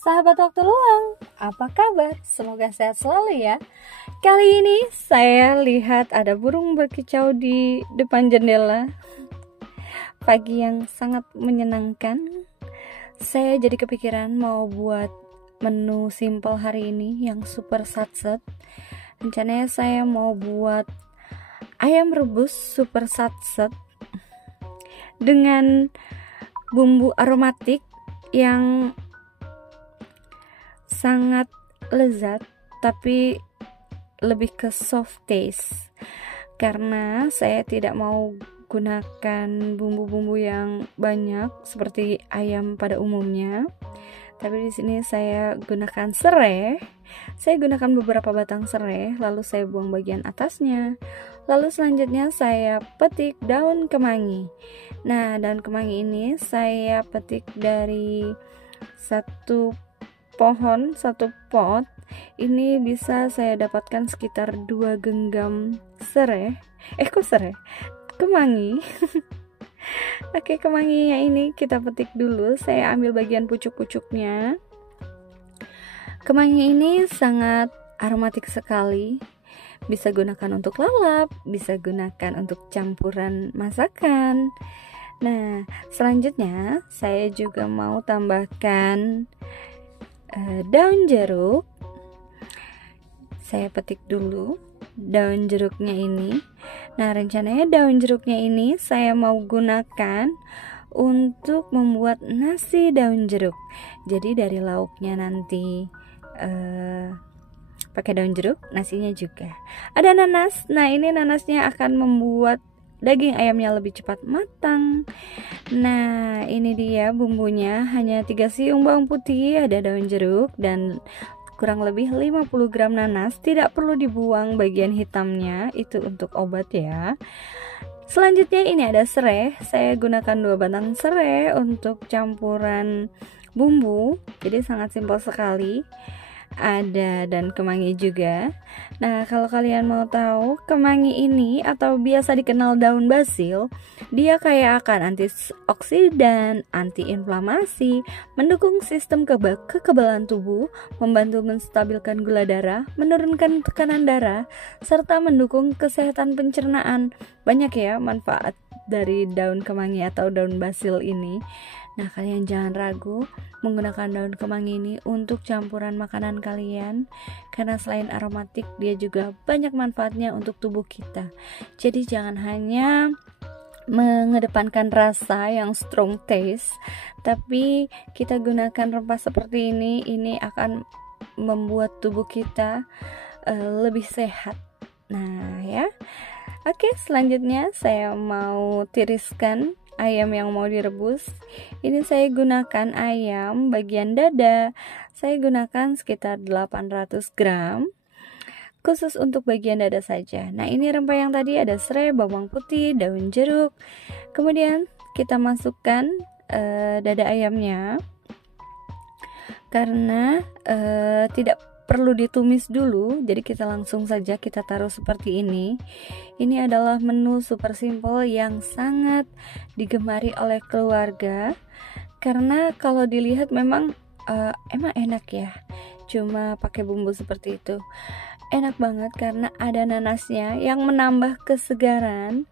Sahabat waktu luang, apa kabar? Semoga sehat selalu ya. Kali ini saya lihat ada burung berkicau di depan jendela. Pagi yang sangat menyenangkan. Saya jadi kepikiran mau buat menu simple hari ini yang super satset. Rencananya saya mau buat ayam rebus super satset dengan bumbu aromatik yang sangat lezat, tapi lebih ke soft taste karena saya tidak mau gunakan bumbu-bumbu yang banyak seperti ayam pada umumnya. Tapi di sini saya gunakan serai. Saya gunakan beberapa batang serai, lalu saya buang bagian atasnya. Lalu selanjutnya saya petik daun kemangi. Nah, daun kemangi ini saya petik dari satu pohon, satu pot. Ini bisa saya dapatkan sekitar 2 genggam serai. Kok serai? Kemangi. Oke, kemanginya ini kita petik dulu. Saya ambil bagian pucuk-pucuknya. Kemangi ini sangat aromatik sekali. Bisa gunakan untuk lalap, bisa gunakan untuk campuran masakan. Nah, selanjutnya saya juga mau tambahkan daun jeruk. Saya petik dulu daun jeruknya ini. Nah, rencananya daun jeruknya ini saya mau gunakan untuk membuat nasi daun jeruk. Jadi dari lauknya nanti pakai daun jeruk, nasinya juga. Ada nanas. Nah, ini nanasnya akan membuat daging ayamnya lebih cepat matang. Nah, ini dia bumbunya. Hanya 3 siung bawang putih, ada daun jeruk, dan kurang lebih 50 gram nanas. Tidak perlu dibuang bagian hitamnya, itu untuk obat ya. Selanjutnya ini ada serai. Saya gunakan 2 batang serai untuk campuran bumbu. Jadi sangat simpel sekali. Ada dan kemangi juga. Nah, kalau kalian mau tahu, kemangi ini atau biasa dikenal daun basil, dia kaya akan antioksidan, antiinflamasi, mendukung sistem kekebalan tubuh, membantu menstabilkan gula darah, menurunkan tekanan darah, serta mendukung kesehatan pencernaan. Banyak ya manfaat dari daun kemangi atau daun basil ini. Nah, kalian jangan ragu menggunakan daun kemangi ini untuk campuran makanan kalian, karena selain aromatik, dia juga banyak manfaatnya untuk tubuh kita. Jadi jangan hanya mengedepankan rasa yang strong taste, tapi kita gunakan rempah seperti ini akan membuat tubuh kita lebih sehat. Nah ya, oke, selanjutnya saya mau tiriskan ayam yang mau direbus. Ini saya gunakan ayam bagian dada. Saya gunakan sekitar 800 gram. Khusus untuk bagian dada saja. Nah, ini rempah yang tadi ada serai, bawang putih, daun jeruk. Kemudian kita masukkan dada ayamnya. Karena tidak perlu ditumis dulu, jadi kita langsung saja kita taruh seperti ini. Ini adalah menu super simple yang sangat digemari oleh keluarga, karena kalau dilihat memang emang enak ya, cuma pakai bumbu seperti itu. Enak banget karena ada nanasnya yang menambah kesegaran,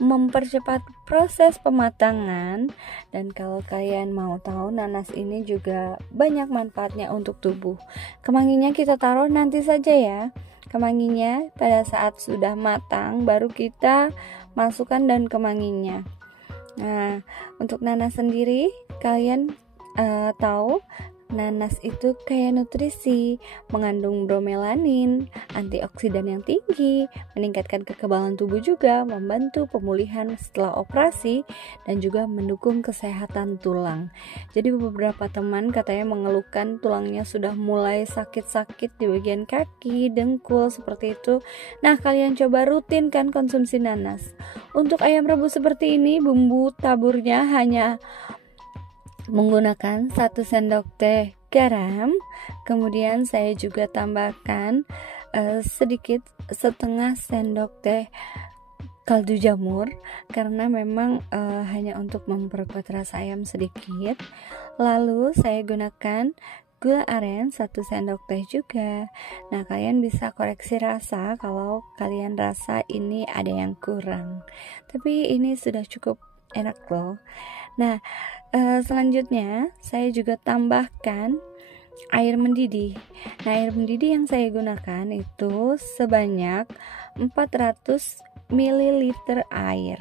mempercepat proses pematangan. Dan kalau kalian mau tahu, nanas ini juga banyak manfaatnya untuk tubuh. Kemanginya kita taruh nanti saja ya. Kemanginya pada saat sudah matang baru kita masukkan daun kemanginya. Nah, untuk nanas sendiri kalian tahu nanas itu kaya nutrisi, mengandung bromelanin, antioksidan yang tinggi, meningkatkan kekebalan tubuh juga, membantu pemulihan setelah operasi, dan juga mendukung kesehatan tulang. Jadi beberapa teman katanya mengeluhkan tulangnya sudah mulai sakit-sakit di bagian kaki, dengkul, seperti itu. Nah, kalian coba rutinkan konsumsi nanas. Untuk ayam rebus seperti ini, bumbu taburnya hanya menggunakan 1 sendok teh garam. Kemudian saya juga tambahkan sedikit setengah sendok teh kaldu jamur, karena memang hanya untuk memperkuat rasa ayam sedikit. Lalu saya gunakan gula aren 1 sendok teh juga. Nah, kalian bisa koreksi rasa kalau kalian rasa ini ada yang kurang. Tapi ini sudah cukup enak loh. Nah, selanjutnya saya juga tambahkan air mendidih. Nah, air mendidih yang saya gunakan itu sebanyak 400 ml air.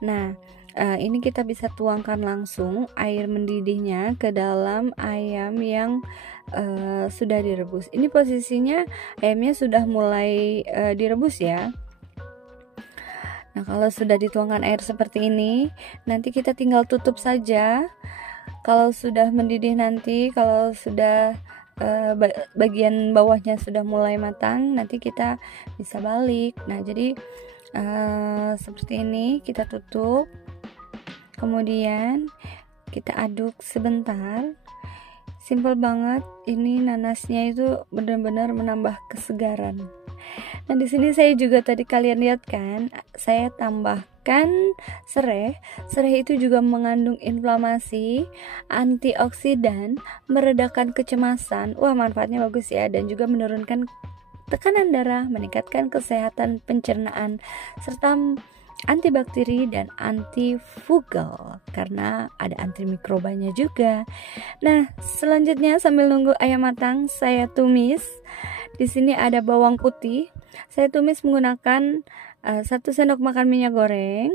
Nah, ini kita bisa tuangkan langsung air mendidihnya ke dalam ayam yang sudah direbus. Ini posisinya ayamnya sudah mulai direbus ya. Nah, kalau sudah dituangkan air seperti ini, nanti kita tinggal tutup saja. Kalau sudah mendidih nanti, kalau sudah bagian bawahnya sudah mulai matang, nanti kita bisa balik. Nah, jadi seperti ini kita tutup. Kemudian kita aduk sebentar. Simple banget. Ini nanasnya itu benar-benar menambah kesegaran. Nah, di sini saya juga tadi kalian lihat kan, saya tambahkan serai. Serai itu juga mengandung inflamasi, antioksidan, meredakan kecemasan. Wah, manfaatnya bagus ya, dan juga menurunkan tekanan darah, meningkatkan kesehatan pencernaan, serta antibakteri dan antifungal karena ada antimikrobanya juga. Nah, selanjutnya sambil nunggu ayam matang, saya tumis. Di sini ada bawang putih. Saya tumis menggunakan 1 sendok makan minyak goreng.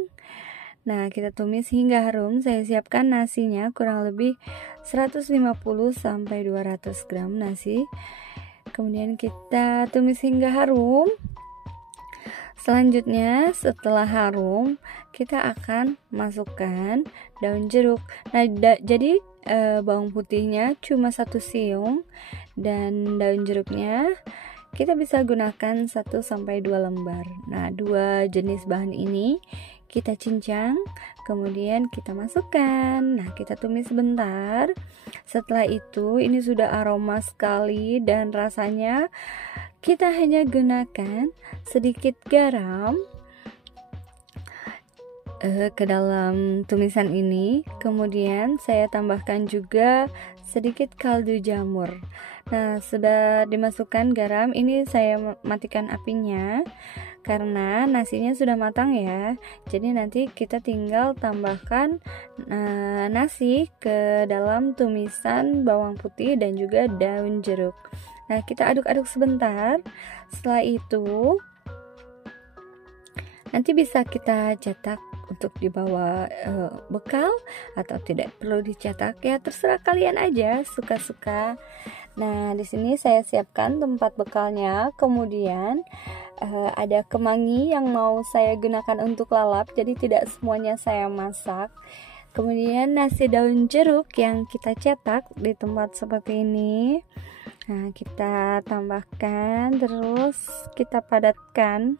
Nah, kita tumis hingga harum. Saya siapkan nasinya kurang lebih 150 sampai 200 gram nasi. Kemudian kita tumis hingga harum. Selanjutnya setelah harum, kita akan masukkan daun jeruk. Nah, jadi bawang putihnya cuma 1 siung dan daun jeruknya kita bisa gunakan 1 sampai 2 lembar. Nah, 2 jenis bahan ini kita cincang, kemudian kita masukkan. Nah, kita tumis sebentar. Setelah itu, ini sudah aroma sekali dan rasanya kita hanya gunakan sedikit garam ke dalam tumisan ini. Kemudian saya tambahkan juga sedikit kaldu jamur. Nah, sudah dimasukkan garam, ini saya matikan apinya karena nasinya sudah matang ya. Jadi nanti kita tinggal tambahkan nasi ke dalam tumisan bawang putih dan juga daun jeruk. Nah, kita aduk-aduk sebentar. Setelah itu nanti bisa kita cetak untuk dibawa bekal atau tidak perlu dicetak, ya terserah kalian aja, suka-suka. Nah, di sini saya siapkan tempat bekalnya. Kemudian ada kemangi yang mau saya gunakan untuk lalap, jadi tidak semuanya saya masak. Kemudian nasi daun jeruk yang kita cetak di tempat seperti ini. Nah, kita tambahkan, terus kita padatkan.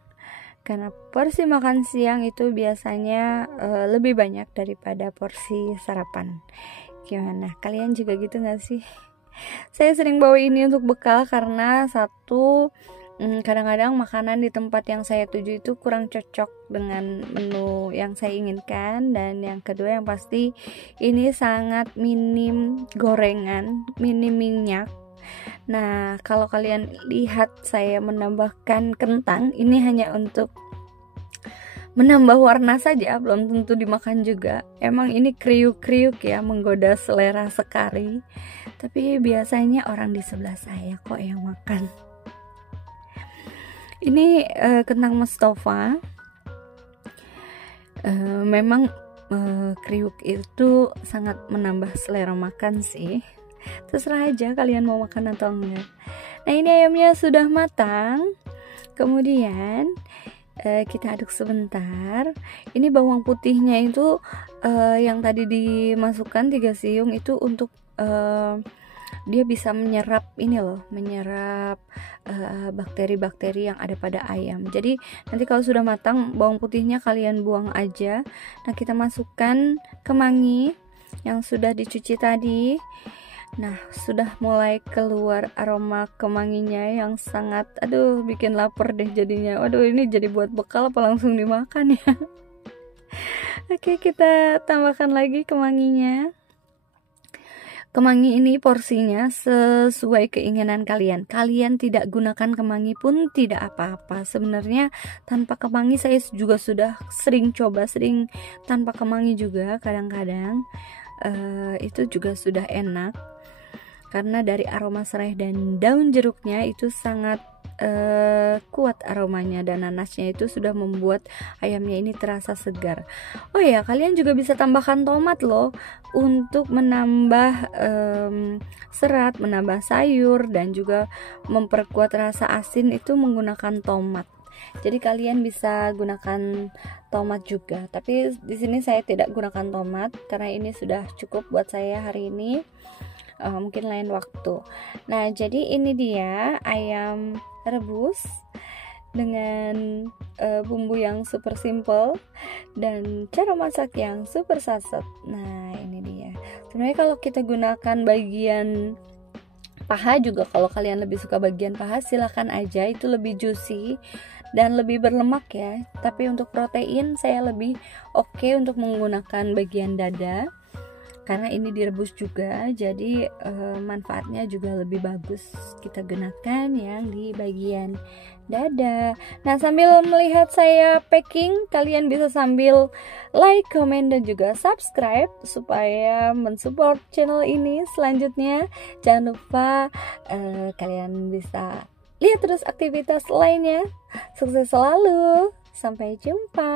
Karena porsi makan siang itu biasanya lebih banyak daripada porsi sarapan. Gimana? Kalian juga gitu gak sih? Saya sering bawa ini untuk bekal karena satu, kadang-kadang makanan di tempat yang saya tuju itu kurang cocok dengan menu yang saya inginkan. Dan yang kedua yang pasti ini sangat minim gorengan, minim minyak. Nah, kalau kalian lihat saya menambahkan kentang, ini hanya untuk menambah warna saja, belum tentu dimakan juga. Emang ini kriuk-kriuk ya, menggoda selera sekali. Tapi biasanya orang di sebelah saya kok yang makan. Ini kentang Mustafa. Memang kriuk itu sangat menambah selera makan sih. Terserah aja kalian mau makan atau enggak. Nah, ini ayamnya sudah matang. Kemudian kita aduk sebentar. Ini bawang putihnya itu yang tadi dimasukkan 3 siung itu untuk dia bisa menyerap ini loh, menyerap bakteri-bakteri yang ada pada ayam. Jadi nanti kalau sudah matang, bawang putihnya kalian buang aja. Nah, kita masukkan kemangi yang sudah dicuci tadi. Nah, sudah mulai keluar aroma kemanginya yang sangat, aduh, bikin lapar deh jadinya. Waduh, ini jadi buat bekal apa langsung dimakan ya? Oke, kita tambahkan lagi kemanginya. Kemangi ini porsinya sesuai keinginan kalian. Kalian tidak gunakan kemangi pun tidak apa-apa. Sebenarnya tanpa kemangi saya juga sudah sering coba, sering tanpa kemangi juga kadang-kadang. Itu juga sudah enak. Karena dari aroma serai dan daun jeruknya itu sangat kuat aromanya, dan nanasnya itu sudah membuat ayamnya ini terasa segar. Oh ya, kalian juga bisa tambahkan tomat loh untuk menambah serat, menambah sayur, dan juga memperkuat rasa asin itu menggunakan tomat. Jadi kalian bisa gunakan tomat juga, tapi di sini saya tidak gunakan tomat karena ini sudah cukup buat saya hari ini. Mungkin lain waktu. Nah, jadi ini dia ayam rebus dengan bumbu yang super simple dan cara masak yang super saset. Nah, ini dia. Sebenarnya kalau kita gunakan bagian paha juga, kalau kalian lebih suka bagian paha silahkan aja, itu lebih juicy dan lebih berlemak ya. Tapi untuk protein saya lebih oke untuk menggunakan bagian dada, karena ini direbus juga, jadi manfaatnya juga lebih bagus kita gunakan yang di bagian dada. Nah, sambil melihat saya packing, kalian bisa sambil like, comment, dan juga subscribe supaya mensupport channel ini selanjutnya. Jangan lupa kalian bisa lihat terus aktivitas lainnya. Sukses selalu, sampai jumpa.